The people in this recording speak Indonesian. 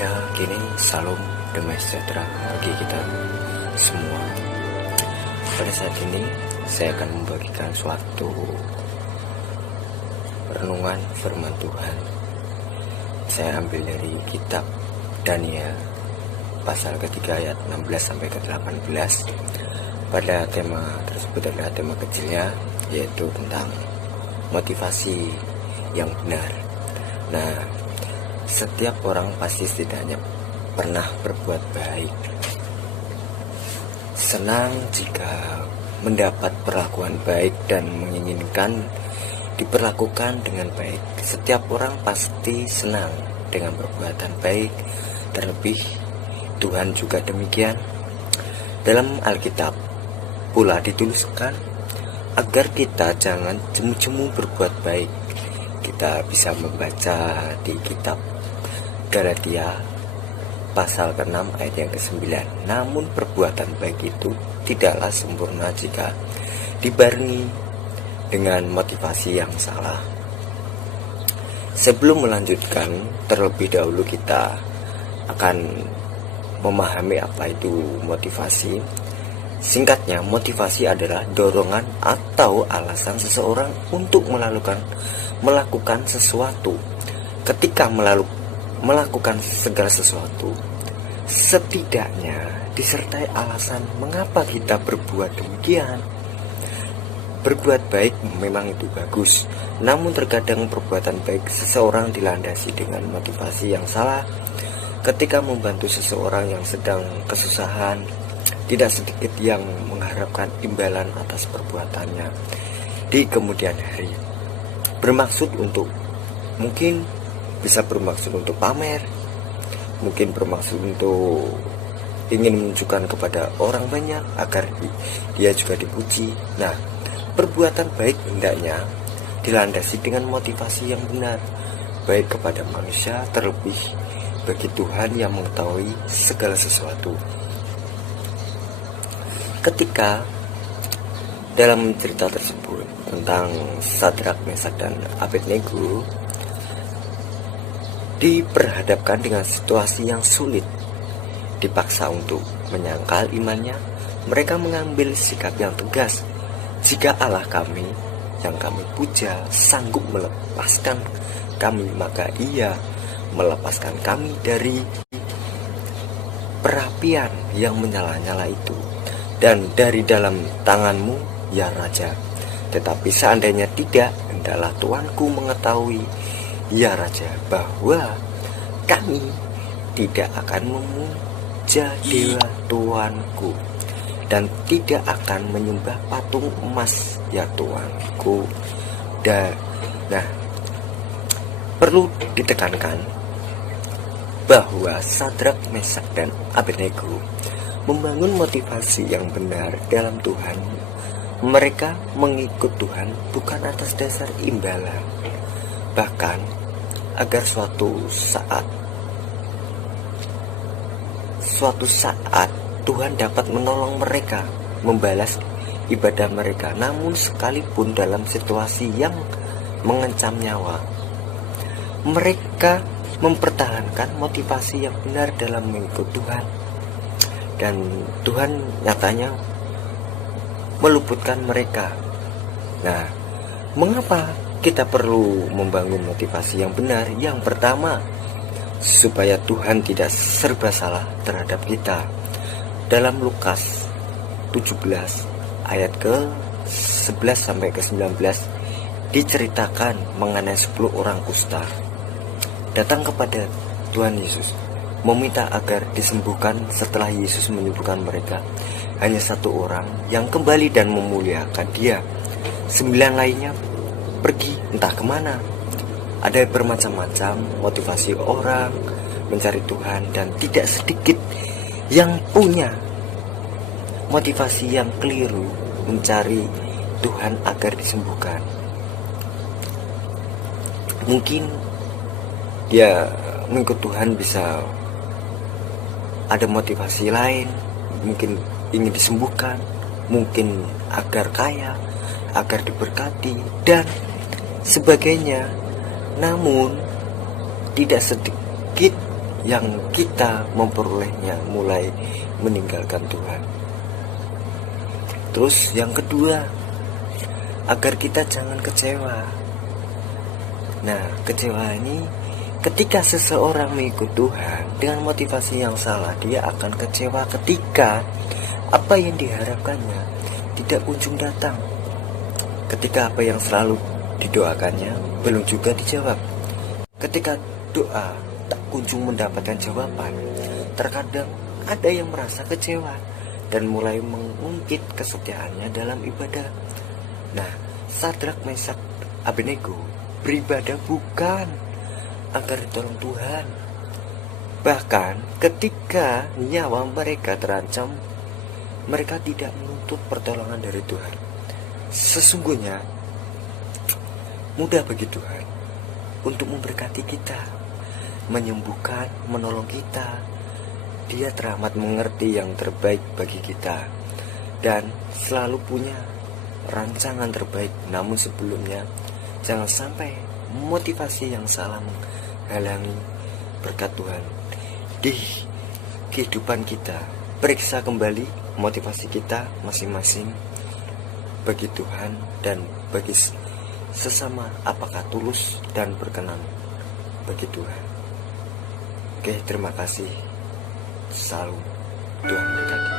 Ya, kini salam damai sejahtera bagi kita semua. Pada saat ini saya akan membagikan suatu renungan firman Tuhan. Saya ambil dari kitab Daniel pasal ketiga ayat 16 sampai ke 18. Pada tema tersebut adalah tema kecilnya, yaitu tentang motivasi yang benar. Nah, setiap orang pasti setidaknya pernah berbuat baik. Senang jika mendapat perlakuan baik dan menginginkan diperlakukan dengan baik. Setiap orang pasti senang dengan perbuatan baik. Terlebih Tuhan juga demikian. Dalam Alkitab pula dituliskan agar kita jangan jemu-jemu berbuat baik. Kita bisa membaca di kitab Galatia pasal ke-6 ayat yang ke-9. Namun perbuatan baik itu tidaklah sempurna jika dibarengi dengan motivasi yang salah. Sebelum melanjutkan, terlebih dahulu kita akan memahami apa itu motivasi. Singkatnya, motivasi adalah dorongan atau alasan seseorang untuk melakukan sesuatu. Ketika melakukan segala sesuatu, setidaknya disertai alasan mengapa kita berbuat demikian. Berbuat baik memang itu bagus, namun terkadang perbuatan baik seseorang dilandasi dengan motivasi yang salah. Ketika membantu seseorang yang sedang kesusahan, tidak sedikit yang mengharapkan imbalan atas perbuatannya di kemudian hari. Mungkin bisa bermaksud untuk pamer, mungkin bermaksud untuk ingin menunjukkan kepada orang banyak agar dia juga dipuji. Nah, perbuatan baik hendaknya dilandasi dengan motivasi yang benar, baik kepada manusia, terlebih bagi Tuhan yang mengetahui segala sesuatu. Ketika dalam cerita tersebut tentang Sadrak, Mesak, dan Abednego diperhadapkan dengan situasi yang sulit, dipaksa untuk menyangkal imannya, mereka mengambil sikap yang tegas. Jika Allah kami yang kami puja sanggup melepaskan kami, maka Ia melepaskan kami dari perapian yang menyala-nyala itu, dan dari dalam tanganmu, ya Raja. Tetapi seandainya tidak, hendaklah Tuanku mengetahui, ya Raja, bahwa kami tidak akan memuja dewa Tuanku dan tidak akan menyembah patung emas, ya Tuanku. Nah, perlu ditekankan bahwa Sadrak, Mesak, dan Abednego membangun motivasi yang benar dalam Tuhan. Mereka mengikut Tuhan bukan atas dasar imbalan, bahkan agar suatu saat Tuhan dapat menolong mereka, membalas ibadah mereka. Namun sekalipun dalam situasi yang mengancam nyawa, mereka mempertahankan motivasi yang benar dalam mengikut Tuhan. Dan Tuhan nyatanya meluputkan mereka. Nah, mengapa kita perlu membangun motivasi yang benar? Yang pertama, supaya Tuhan tidak serba salah terhadap kita. Dalam Lukas 17 ayat ke-11 sampai ke-19 diceritakan mengenai 10 orang kusta datang kepada Tuhan Yesus, meminta agar disembuhkan. Setelah Yesus menyembuhkan mereka, hanya satu orang yang kembali dan memuliakan Dia. 9 lainnya pergi entah kemana. Ada bermacam-macam motivasi orang mencari Tuhan, dan tidak sedikit yang punya motivasi yang keliru mencari Tuhan agar disembuhkan. Mungkin dia mengikut Tuhan bisa ada motivasi lain, mungkin ingin disembuhkan, mungkin agar kaya, agar diberkati, dan sebagainya. Namun penyakit yang kita memperolehnya mulai meninggalkan Tuhan. Terus yang kedua, agar kita jangan kecewa. Nah, kecewa ini ketika seseorang mengikut Tuhan dengan motivasi yang salah, dia akan kecewa ketika apa yang diharapkannya tidak kunjung datang. Ketika apa yang selalu didoakannya belum juga dijawab. Ketika doa tak kunjung mendapatkan jawaban, terkadang ada yang merasa kecewa dan mulai mengungkit kesetiaannya dalam ibadah. Nah, Sadrak, Mesak, Abednego beribadah bukan agar ditolong Tuhan. Bahkan ketika nyawa mereka terancam, mereka tidak menuntut pertolongan dari Tuhan. Sesungguhnya mudah bagi Tuhan untuk memberkati kita, menyembuhkan, menolong kita. Dia teramat mengerti yang terbaik bagi kita dan selalu punya rancangan terbaik. Namun sebelumnya, jangan sampai motivasi yang salah menghalangi berkat Tuhan di kehidupan kita. Periksa kembali motivasi kita masing-masing bagi Tuhan dan bagi sesama, apakah tulus dan berkenan bagi Tuhan. Oke, terima kasih. Salam, Tuhan berkati.